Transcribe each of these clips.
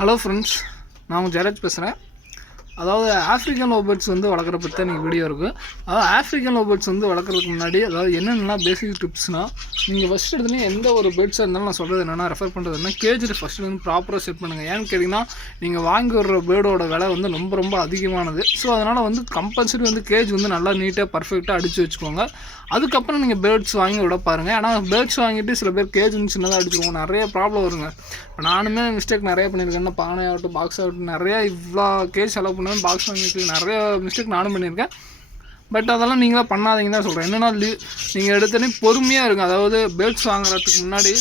Hello friends, நான் உங்கள் ஜெயராஜ் பேசுகிறேன். அதாவது ஆஃப்ரிக்கன் லவ் பேர்ட்ஸ் வந்து வளர்க்குற பற்றி தான் எனக்கு வீடியோ இருக்குது. அதாவது ஆஃப்ரிக்கன் லவ் பேர்ட்ஸ் வந்து வளர்க்குறதுக்கு முன்னாடி அதாவது என்னென்னா பேசிக் டிப்ஸ்னால், நீங்கள் ஃபஸ்ட் எடுத்துனே எந்த ஒரு பேர்ட்ஸாக இருந்தாலும் நான் சொல்கிறது என்னென்னா ரெஃபர் பண்ணுறதுன்னா கேஜில் ஃபஸ்ட்டு வந்து ப்ராப்பராக செட் பண்ணுங்கள். ஏன்னு கேட்டிங்கன்னா நீங்கள் வாங்கி வர்ற பேர்டோட விலை வந்து ரொம்ப அதிகமானது. ஸோ அதனால் வந்து கம்பல்சரி வந்து கேஜ் வந்து நல்லா நீட்டாக பர்ஃபெக்டாக அடித்து வச்சுக்கோங்க. அதுக்கப்புறம் நீங்கள் பேர்ட்ஸ் வாங்கி விட பாருங்கள். ஆனால் பேர்ட்ஸ் வாங்கிட்டு சில பேர் கேஜ் வந்து சின்னதாக அடிச்சுருவோம், நிறைய ப்ராப்ளம் வருங்க. இப்போ நானுமே மிஸ்டேக் நிறைய பண்ணியிருக்கேன். பானை ஆகட்டும், பாக்ஸ் ஆகட்டும், நிறையா இவ்வளோ கேஜ் செலவு பண்ணுவேன். பாக்ஸ் வாங்கிட்டு நிறைய மிஸ்டேக் நானும் பண்ணியிருக்கேன். பட் அதெல்லாம் நீங்களாம் பண்ணாதீங்க தான் சொல்கிறேன். என்னென்னா நீங்கள் எடுத்தோடனே பொறுமையாக இருங்க. அதாவது பேர்ட்ஸ் வாங்குறதுக்கு முன்னாடி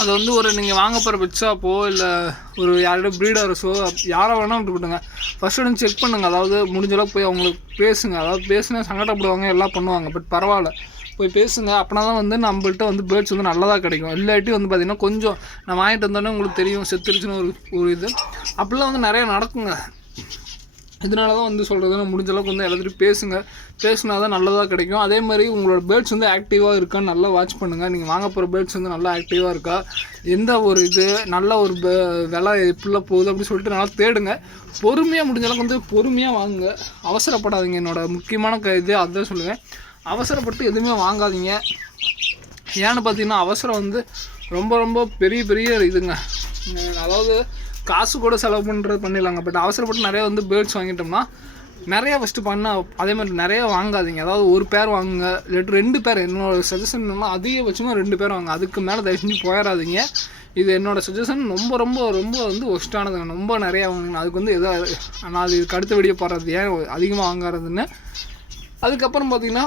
அதை வந்து ஒரு நீங்கள் வாங்க போகிற பெட்ஸாப்போ இல்லை ஒரு யாரோட ப்ரீடர்ஸோ யாரை வேணால் விட்டுவிடுங்க. ஃபஸ்ட்டு வந்து செக் பண்ணுங்கள். அதாவது முடிஞ்சளவுக்கு போய் அவங்களுக்கு பேசுங்க. அதாவது பேசுனா சங்கடப்படுவாங்க, எல்லாம் பண்ணுவாங்க. பட் பரவாயில்ல, போய் பேசுங்க. அப்படின்னா தான் வந்து நம்மள்கிட்ட வந்து பேர்ட்ஸ் வந்து நல்லதாக கிடைக்கும். இல்லாட்டி வந்து பார்த்திங்கன்னா கொஞ்சம் நான் வாங்கிட்டு வந்தோடனே உங்களுக்கு தெரியும் செத்துருச்சுன்னு ஒரு இது அப்படிலாம் வந்து நிறையா நடக்குங்க. இதனால தான் வந்து சொல்கிறது, முடிஞ்சளவுக்கு வந்து எல்லாத்தையும் பேசுனா தான் நல்லதாக கிடைக்கும். அதே மாதிரி உங்களோட பேர்ட்ஸ் வந்து ஆக்டிவாக இருக்கான்னு நல்லா வாட்ச் பண்ணுங்கள். நீங்கள் வாங்க போகிற பேர்ட்ஸ் வந்து நல்லா ஆக்டிவாக இருக்கா, எந்த ஒரு இது நல்ல ஒரு விலை எப்படிலாம் போகுது அப்படின்னு சொல்லிட்டு நல்லா தேடுங்க. பொறுமையாக முடிஞ்சளவுக்கு வந்து பொறுமையாக வாங்குங்க, அவசரப்படாதீங்க. என்னோடய முக்கியமான இது அதுதான் சொல்லுவேன். அவசரப்பட்டு எதுவுமே வாங்காதீங்க. ஏன்னு பார்த்தீங்கன்னா அவசரம் வந்து ரொம்ப பெரிய இதுங்க. அதாவது காசு கூட செலவு பண்ணிடலாங்க. பட் அவசரப்பட்டு நிறையா வந்து பேர்ட்ஸ் வாங்கிட்டோம்னா நிறையா ஃபஸ்ட்டு அதே மாதிரி நிறையா வாங்காதீங்க. அதாவது ஒரு பேர் வாங்குங்க, இல்லாட்டி 2 பேர். என்னோடய சஜஷன் என்னன்னா அதிகபட்சமாக 2 பேர் வாங்க. அதுக்கு மேலே தயவு செஞ்சு போயிடாதீங்க. இது என்னோடய சஜஷன். ரொம்ப வந்து ஒஸ்ட்டானதுங்க. ரொம்ப நிறையா வாங்குங்க. அதுக்கு வந்து நான் இதுக்கு அடுத்த வீடியோ போடுறது ஏன் அதிகமாக வாங்காததுன்னு. அதுக்கப்புறம் பார்த்திங்கன்னா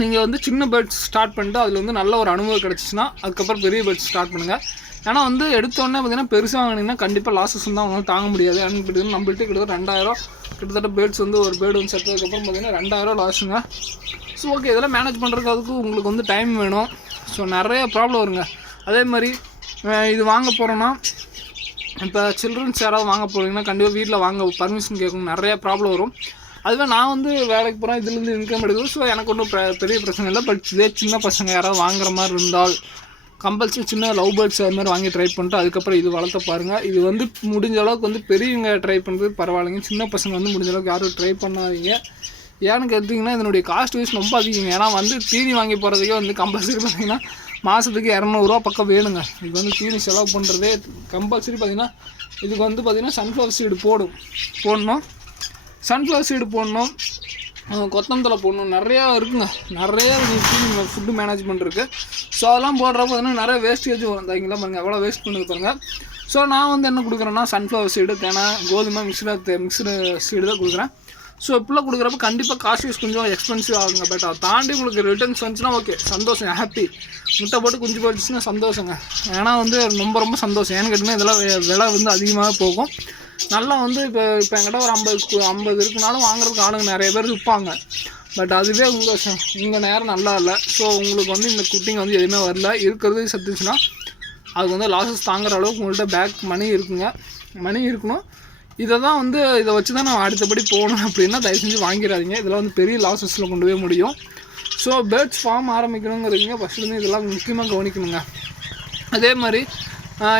நீங்கள் வந்து சின்ன பேர்ட்ஸ் ஸ்டார்ட் பண்ணிட்டு அதில் வந்து நல்ல ஒரு அனுபவம் கிடச்சிச்சின்னா அதுக்கப்புறம் பெரிய பேர்ட்ஸ் ஸ்டார்ட் பண்ணுங்கள். ஏன்னா வந்து எடுத்தோடனே பார்த்திங்கன்னா பெருசாக வாங்கினீங்கன்னா கண்டிப்பாக லாஸஸ் தான் அவங்களால தாங்க முடியாது. ஏன்னு கேட்டிங்கன்னா நம்மள்கிட்ட கிட்டத்தட்ட 2000 கிட்டத்தட்ட பேர்ட்ஸ் வந்து ஒரு பேர்டு வந்து செத்ததுக்கப்புறம் பார்த்திங்கன்னா 2000 லாஸுங்க. ஸோ ஓகே, இதெல்லாம் மேனேஜ் பண்ணுறதுக்கு அதுக்கு உங்களுக்கு வந்து டைம் வேணும். ஸோ நிறைய ப்ராப்ளம் வருங்க. அதே மாதிரி இது வாங்க போகிறோன்னா இப்போ சில்ட்ரன்ஸ் யாராவது வாங்க போகிறீங்கன்னா கண்டிப்பாக வீட்டில் வாங்க பர்மிஷன் கேட்கணும். நிறையா ப்ராப்ளம் வரும். அதுவே நான் வந்து வேலைக்கு போகிறேன், இதுலேருந்து இன்கம் எடுக்குது. ஸோ எனக்கு ஒன்றும் பெரிய பிரச்சனை இல்லை. பட் இதே சின்ன பசங்க யாராவது வாங்குற மாதிரி இருந்தால் கம்பல்சரி சின்ன லவ் பேர்ட்ஸ் அது மாதிரி வாங்கி ட்ரை பண்ணிட்டு அதுக்கப்புறம் இது வளர்த்த பாருங்கள். இது வந்து முடிஞ்ச அளவுக்கு வந்து பெரியவங்க ட்ரை பண்ணுறது பரவாயில்லைங்க. சின்ன பசங்க வந்து முடிஞ்ச அளவுக்கு யாரும் ட்ரை பண்ணாதீங்க. ஏன்னு கேட்டிங்கன்னா இதனுடைய காஸ்ட் வைஸ் ரொம்ப அதிகங்க. ஏன்னா வந்து தீனி வாங்கி போகிறதுக்கே வந்து கம்பல்சரி பார்த்திங்கன்னா மாதத்துக்கு 200 பக்கம் வேணுங்க. இது வந்து தீனி செலவு பண்ணுறதே கம்பல்சரி. பார்த்திங்கன்னா இதுக்கு வந்து பார்த்திங்கன்னா சன்ஃப்ளவர் சீடு போடணும். சன்ஃப்ளவர் சீடு போடணும், கொத்தமல்லி போடணும், நிறையா இருக்குங்க. நிறையா ஃபுட்டு மேனேஜ்மெண்ட் இருக்குது. ஸோ அதெல்லாம் போடுறப்ப பார்த்தீங்கன்னா நிறைய வேஸ்டேஜ் வந்தாங்களா பாருங்கள், எவ்வளோ வேஸ்ட் பண்ணது பாருங்கள். ஸோ நான் வந்து என்ன கொடுக்குறேன்னா சன்ஃப்ளவர் சீடு, தேனை, கோதுமை மிக்சடு சீடு தான் கொடுக்குறேன். ஸோ இப்படிலாம் கொடுக்குறப்ப கண்டிப்பாக காஸ்ட் வைஸ் கொஞ்சம் எக்ஸ்பென்சிவ் ஆகுங்க. பட் அதை தாண்டி உங்களுக்கு ரிட்டர்ன்ஸ் வந்துச்சுன்னா ஓகே, சந்தோஷம், ஹாப்பி. முட்டை போட்டு குஞ்சு போட்டுச்சுன்னா சந்தோஷங்க. ஏன்னா வந்து ரொம்ப சந்தோஷம். ஏன்னு கேட்டிங்கன்னா இதெல்லாம் விலை வந்து அதிகமாக போகும். நல்லா வந்து இப்போ என்கிட்ட ஒரு 50 இருக்குனாலும் வாங்குறதுக்கு ஆளுங்க நிறைய பேர் விற்பாங்க. பட் அதுவே உங்கள் நேரம் நல்லா இல்லை. ஸோ உங்களுக்கு வந்து இந்த குட்டிங்க வந்து எதுவுமே வரல, இருக்கிறது செத்துச்சுன்னா அதுக்கு வந்து லாஸஸ் தாங்குற அளவுக்கு உங்கள்கிட்ட பேக் மணி இருக்கணும். இதை வச்சு தான் நான் அடுத்தபடி போகணும் அப்படின்னா தயவு செஞ்சு வாங்கிடாதீங்க. இதெல்லாம் வந்து பெரிய லாஸஸில் கொண்டு போய் முடியும். ஸோ பேர்ட்ஸ் ஃபார்ம் ஆரம்பிக்கணுங்கிறீங்க ஃபஸ்ட்டுலேருந்து இதெல்லாம் முக்கியமாக கவனிக்கணுங்க. அதே மாதிரி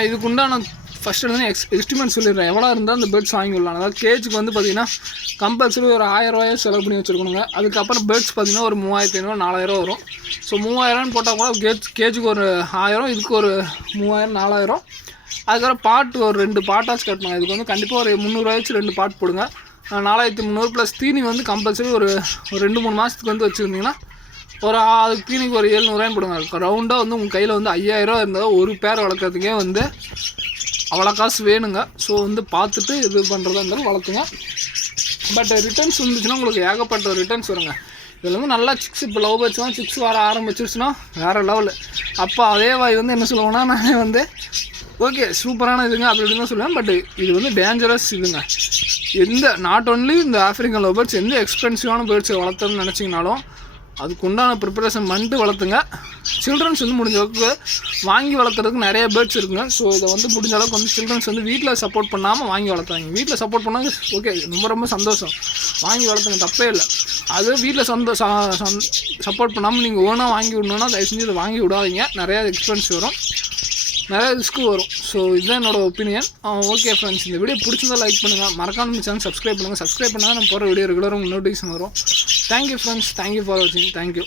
இதுக்கு உண்டான ஃபஸ்ட்டு வந்து எஸ்டிமேட் சொல்லிடுறேன். எவ்வளோ இருந்தால் அந்த பேர்ட்ஸ் வாங்கி விடலாம். அதாவது கேஜுக்கு வந்து பார்த்திங்கன்னா கம்பல்சரி ஒரு 1000 ரூபாயை செலவு பண்ணி வச்சுருக்கணுங்க. அதுக்கப்புறம் பேர்ட்ஸ் பார்த்திங்கன்னா ஒரு 3500 4000 வரும். ஸோ 3000 போட்டால் கூட கேஜுக்கு ஒரு 1000, இதுக்கு ஒரு 3000 4000. அதுக்கப்புறம் பாட்டு ஒரு 2 பாட்டாச்சு கட்டணும். இதுக்கு வந்து கண்டிப்பாக ஒரு 300 ரூபாய்ச்சு 2 பாட்டு போடுங்க. 4300 ப்ளஸ் தீனி வந்து கம்பல்சரி ஒரு 2-3 மாதத்துக்கு வந்து வச்சுருந்தீங்கன்னா அதுக்கு தீனிக்கு ஒரு 700 போடுங்க. ரவுண்டாக வந்து உங்கள் கையில் வந்து 5000 இருந்தால் ஒரு பேர் வளர்க்குறதுக்கே வந்து அவ்வளோ காசு வேணுங்க. ஸோ வந்து பார்த்துட்டு இது பண்ணுறதா இருந்தாலும் வளர்த்துங்க. பட் ரிட்டர்ன்ஸ் வந்துச்சுன்னா உங்களுக்கு ஏகப்பட்ட ரிட்டர்ன்ஸ் வருங்க. இதில் வந்து நல்லா சிக்ஸ் இப்போ லவ் பேர்ட்ஸ்லாம் சிக்ஸ் வர ஆரம்பிச்சிருச்சுன்னா வேறு லெவலு. அப்போ அதே வாய் வந்து என்ன சொல்லுவோன்னா நான் வந்து ஓகே சூப்பரான இதுங்க அப்படி இப்படின்னு தான் சொல்லுவேன். பட் இது வந்து டேஞ்சரஸ் இதுங்க. நாட் ஒன்லி இந்த ஆஃப்ரிக்கன் லவ் பேர்ட்ஸ் எந்த எக்ஸ்பென்சிவான பேர்ட்ஸை வளர்த்தணும்னு நினச்சிங்கனாலும் அதுக்கு உண்டான ப்ரிப்பரேஷன் பண்ணிட்டு வளர்த்துங்க. சில்ட்ரன்ஸ் வந்து முடிஞ்ச அளவுக்கு வாங்கி வளர்த்துறதுக்கு நிறைய பேர்ட்ஸ் இருக்குங்க. ஸோ இதை வந்து முடிஞ்ச அளவுக்கு வந்து சில்ட்ரன்ஸ் வந்து வீட்டில் சப்போர்ட் பண்ணாமல் வாங்கி வளர்த்தாங்க. வீட்டில் சப்போர்ட் பண்ணாங்க ஓகே, ரொம்ப சந்தோஷம், வாங்கி வளர்த்துங்க, தப்பே இல்லை. அது வீட்டில் சப்போர்ட் பண்ணாமல் நீங்கள் ஓனாக வாங்கி விடணுன்னா தயவு செஞ்சு இதை வாங்கி விடாதீங்க. நிறையா எக்ஸ்பென்ஸ் வரும். நிறைய ரிஸ்க்கு வரும். ஸோ இதுதான் என்னோடய ஒப்பீனியன். ஓகே ஃப்ரெண்ட்ஸ், இந்த வீடியோ பிடிச்சிருந்தா லைக் பண்ணுங்கள், மறக்காம நம்ம சேனல் சப்ஸ்கிரைப் பண்ணுங்கள். சப்ஸ்கிரைப் பண்ணால் நம்ம போகிற வீடியோ ரெகுலராக உங்களுக்கு நோட்டிஃபிகேஷன் வரும். தேங்க்யூ ஃப்ரெண்ட்ஸ், தேங்க்யூ ஃபார் வாட்சிங், தேங்க்யூ.